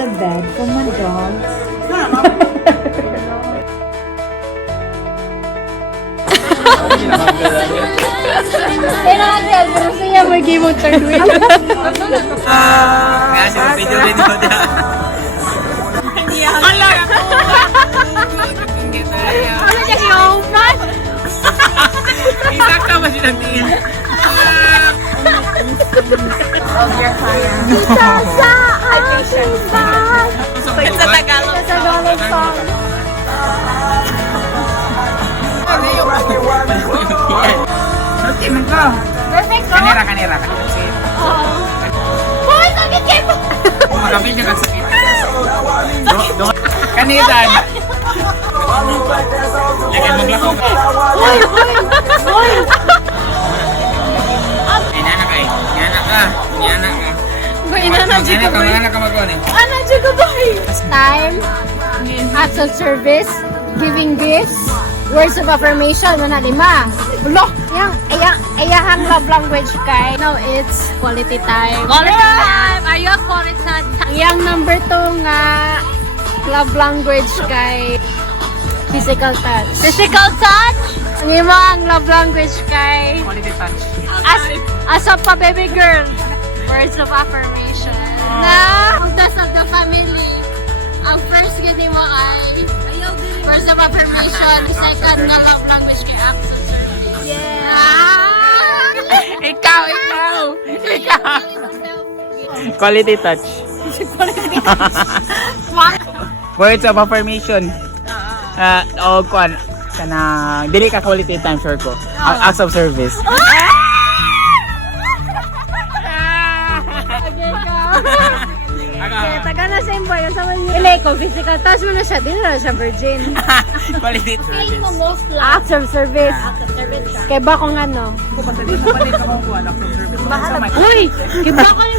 a bed for my dogs. Kailangan pero siya mag-game of third wheel. Kasi video rin mo dyan. Ala! Ano siya hiyopan? Isakta ba silang tingin? Sasa! Sa Tagalog. Sa Tagalog song. Okay, man ko. Perfect ko. Kanira. Hoy, sakit kayo po! Makapil siya kang sakit. Kanitan. Lagan maglako ka. Hoy! Inana ka eh. Inana ka. Inana ka mag-on eh. Ano dyan ka ba? Time, acts of service, giving gifts, words of affirmation, wala 5. Ulo! Ayahang love language kay. Now it's quality time. Quality time! Ayaw quality time. Yang number 2 nga love language kay physical touch. Physical touch? Ang ang love language kay Quality touch. as a pa baby girl. Words of affirmation. Na utas of the family. Ang first gani mo ay words of affirmation. Second na love language kay acts of service. Yeah. Ikaw. Quality touch. Words of affirmation. O kuan kana dili ka quality time sure ko. Acts of service. Taga na sa imboy. Ilay ko, physical touch mo na siya. Di na siya virgin. Quality service. Acts of service. Kaya ba kung ano? Uy! Kaya ba kung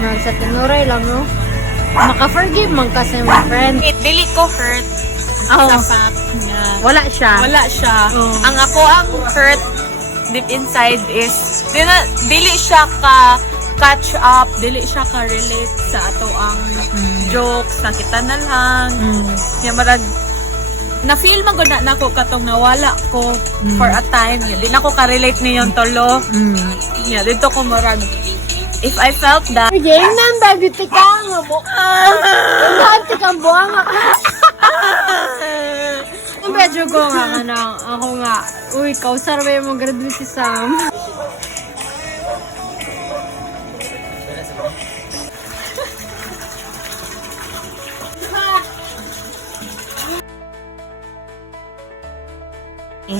mo sa tinuray lang, no? Maka-forgive man kasi, my friend. Dili ko hurt Oh, sa fact nga wala siya. wala siya. Oh. Ang hurt deep inside is dili siya ka catch up, dili siya ka relate sa ato ang jokes na kita na lang. Kaya marag na feel man gud na nako katong nawala ko for a time. Di na ko ka-relate niyon tolo. Yeah, dito ko marag if I felt that Game nang baby tika nga mo. Lahat tika buang nga. Ang medyo ko nga ako nga. Uy, kausar ba yung graduate si Sam?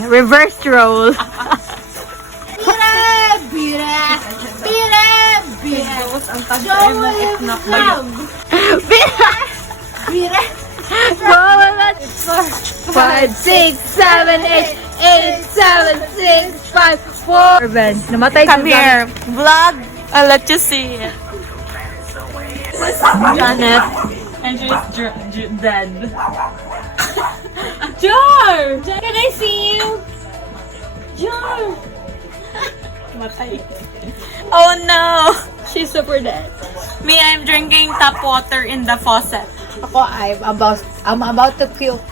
Reverse roll. Bira! Show mo yung Sam! Bira! 4, 5, 6, 7, 8, 8, 7, 6, 5, 4. Ben, namatay come here, vlog, I'll let you see it. Janet. And she's dead. Jar! Can I see you? Jar! Matay. Oh no! She's super dead. Me, I'm drinking tap water in the faucet. Ako, I'm about to puke.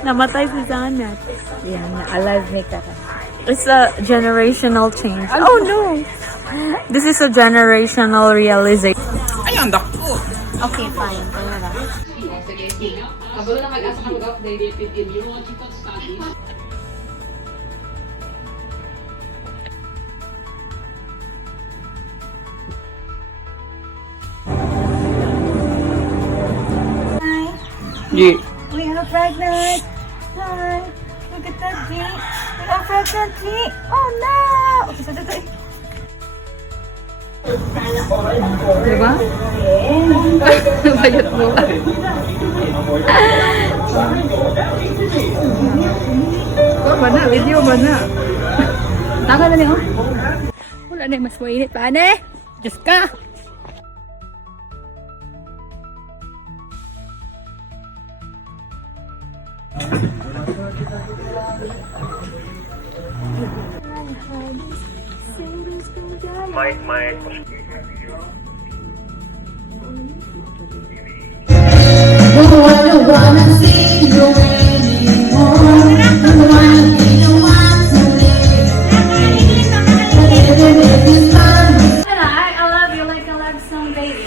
Namatay si Janet. Yan, alive me ka. It's a generational change. Oh no! This is a generational realization. Ayun, dako. Okay, fine. Kaya na. Gi. We are pregnant. Hi. Look at that, G. We are pregnant, G. Oh, no. Okay, Diba? Bayot mo. Oh, mana? Video mana? Taka na niyo. Wala na mas mainit pa, ane? Diyos ka! I love you like a love song, baby.